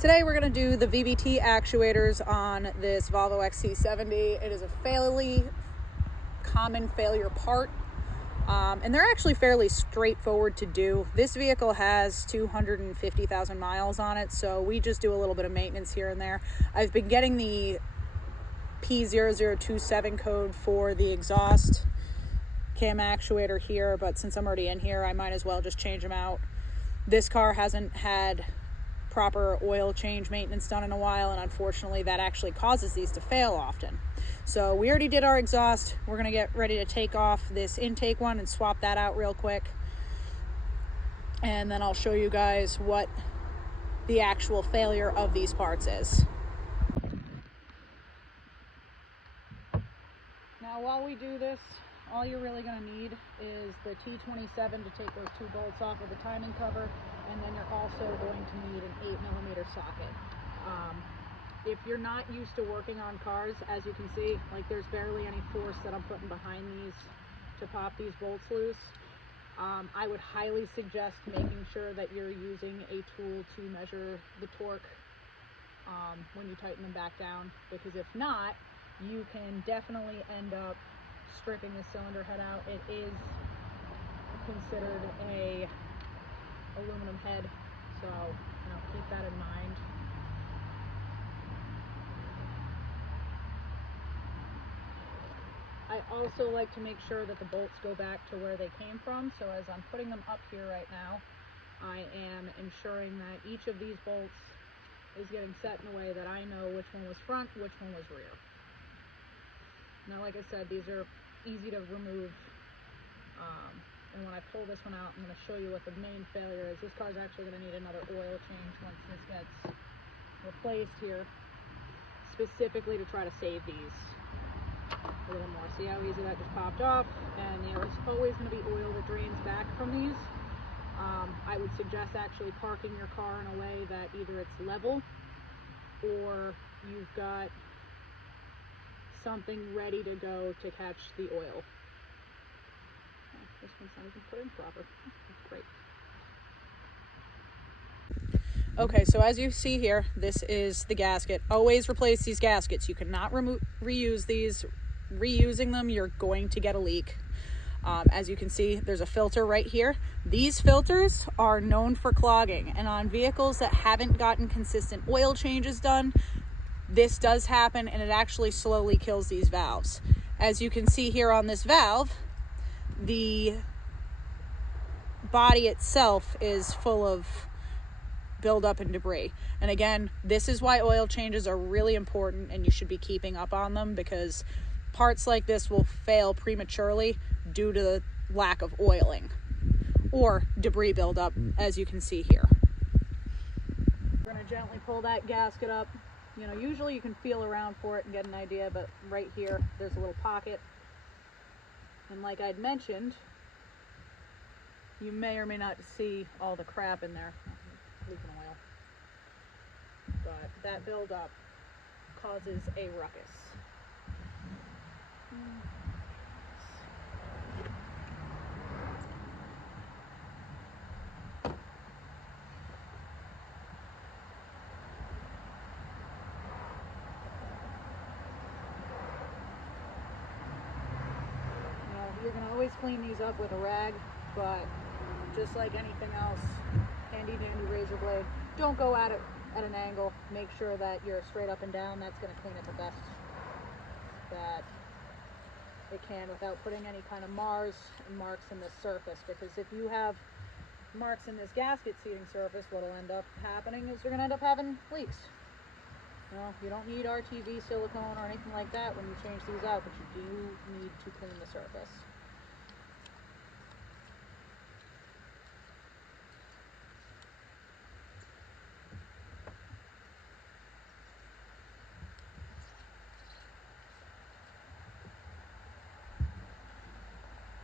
Today we're going to do the VVT actuators on this Volvo XC70. It is a fairly common failure part, and they're actually fairly straightforward to do. This vehicle has 250,000 miles on it, so we just do a little bit of maintenance here and there. I've been getting the P0027 code for the exhaust cam actuator here, but since I'm already in here, I might as well just change them out. This car hasn't had proper oil change maintenance done in a while, and unfortunately that actually causes these to fail often. So we already did our exhaust. We're going to get ready to take off this intake one and swap that out real quick, and then I'll show you guys what the actual failure of these parts is. Now while we do this, all you're really going to need is the T27 to take those two bolts off of the timing cover, and then you're also going to need an 8mm socket. If you're not used to working on cars, as you can see, like there's barely any force that I'm putting behind these to pop these bolts loose. I would highly suggest making sure that you're using a tool to measure the torque when you tighten them back down, because if not, you can definitely end up stripping the cylinder head out. It is considered a aluminum head, so keep that in mind. I also like to make sure that the bolts go back to where they came from, so as I'm putting them up here right now, I am ensuring that each of these bolts is getting set in a way that I know which one was front, which one was rear. Now, like I said, these are easy to remove, and when I pull this one out, I'm going to show you what the main failure is. This car's actually going to need another oil change once this gets replaced here, specifically to try to save these a little more. See how easy that just popped off? And there's always going to be oil that drains back from these. I would suggest actually parking your car in a way that either it's level or you've got something ready to go to catch the oil. Oh, this one's not even put in proper. That's great. Okay, so as you see here, this is the gasket. Always replace these gaskets. You cannot reuse these. Reusing them, you're going to get a leak. As you can see, there's a filter right here. These filters are known for clogging, and on vehicles that haven't gotten consistent oil changes done, this does happen, and it actually slowly kills these valves. As you can see here on this valve, the body itself is full of buildup and debris. And again, this is why oil changes are really important, and you should be keeping up on them, because parts like this will fail prematurely due to the lack of oiling or debris buildup, as you can see here. We're going to gently pull that gasket up. Usually you can feel around for it and get an idea, but right here, there's a little pocket. And like I'd mentioned, you may or may not see all the crap in there. Leaking oil. But that buildup causes a ruckus. You're going to always clean these up with a rag, but just like anything else, handy dandy razor blade, don't go at it at an angle. Make sure that you're straight up and down. That's going to clean it the best that it can without putting any kind of marks in this surface, because if you have marks in this gasket seating surface, what'll end up happening is you're going to end up having leaks. You don't need RTV silicone or anything like that when you change these out, but you do need to clean the surface.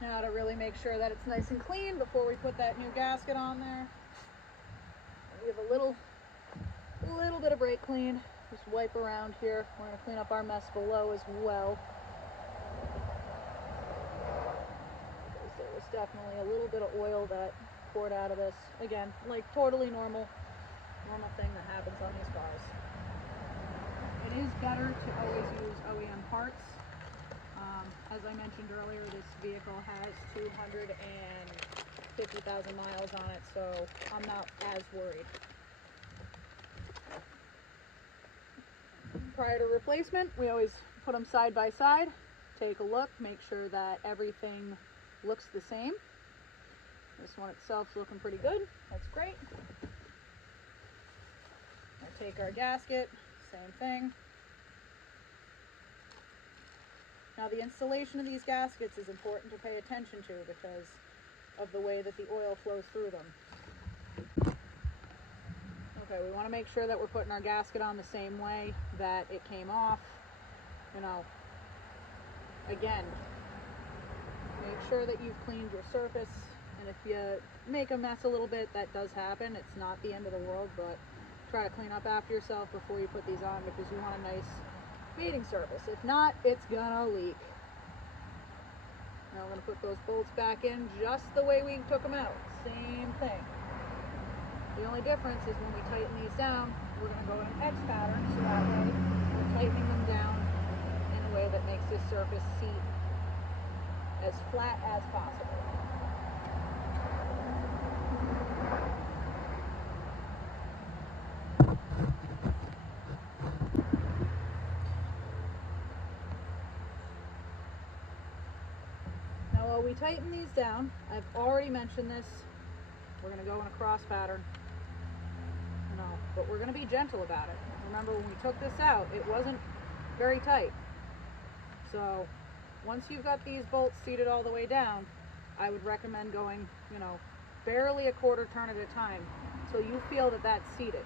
Now, to really make sure that it's nice and clean before we put that new gasket on there, we have a little bit of brake clean. Just wipe around here. We're going to clean up our mess below as well. Because there was definitely a little bit of oil that poured out of this. Again, like totally normal thing that happens depends on these cars. It is better to always use OEM parts. As I mentioned earlier, this vehicle has 250,000 miles on it, so I'm not as worried. Prior to replacement, we always put them side by side, take a look, make sure that everything looks the same. This one itself is looking pretty good. That's great. I'll take our gasket, same thing. Now the installation of these gaskets is important to pay attention to because of the way that the oil flows through them. Okay, we want to make sure that we're putting our gasket on the same way that it came off. You know, again, make sure that you've cleaned your surface, and if you make a mess a little bit, that does happen. It's not the end of the world, but try to clean up after yourself before you put these on because you want a nice mating surface. If not, it's gonna leak. Now we're gonna put those bolts back in just the way we took them out. Same thing. The only difference is when we tighten these down, we're gonna go in an X pattern, so that way we're tightening them down in a way that makes this surface seat as flat as possible. While we tighten these down, I've already mentioned this, we're going to go in a cross pattern, but we're going to be gentle about it. Remember, when we took this out, it wasn't very tight. So once you've got these bolts seated all the way down, I would recommend going, barely a quarter turn at a time till you feel that that's seated.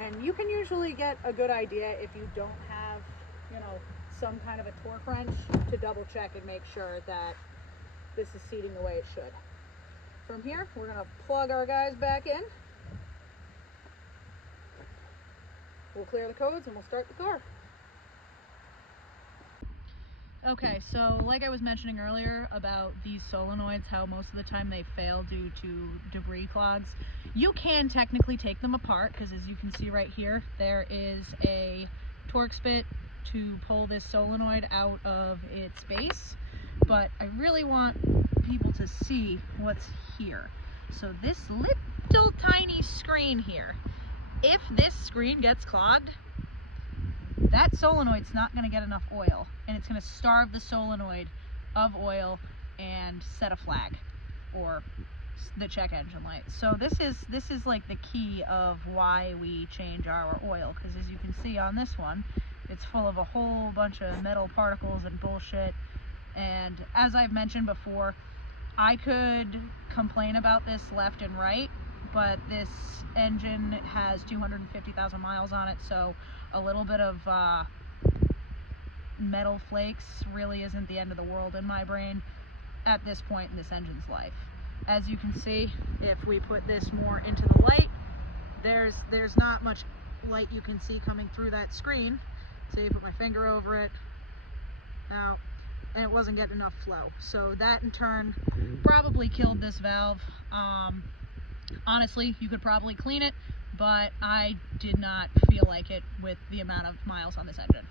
And you can usually get a good idea if you don't have, some kind of a torque wrench to double check and make sure that this is seating the way it should. From here, we're going to plug our guys back in. We'll clear the codes and we'll start the car. Okay, so like I was mentioning earlier about these solenoids, how most of the time they fail due to debris clogs. You can technically take them apart because, as you can see right here, there is a torque spit to pull this solenoid out of its base. But I really want people to see what's here. So this little tiny screen here, if this screen gets clogged, that solenoid's not going to get enough oil, and it's going to starve the solenoid of oil and set a flag or the check engine light. So this is like the key of why we change our oil, because as you can see on this one, it's full of a whole bunch of metal particles and bullshit. And as I've mentioned before, I could complain about this left and right, but this engine has 250,000 miles on it, so a little bit of metal flakes really isn't the end of the world in my brain at this point in this engine's life. As you can see, if we put this more into the light, there's not much light you can see coming through that screen. So you put my finger over it now, and it wasn't getting enough flow. So that in turn probably killed this valve. Honestly, you could probably clean it, but I did not feel like it with the amount of miles on this engine.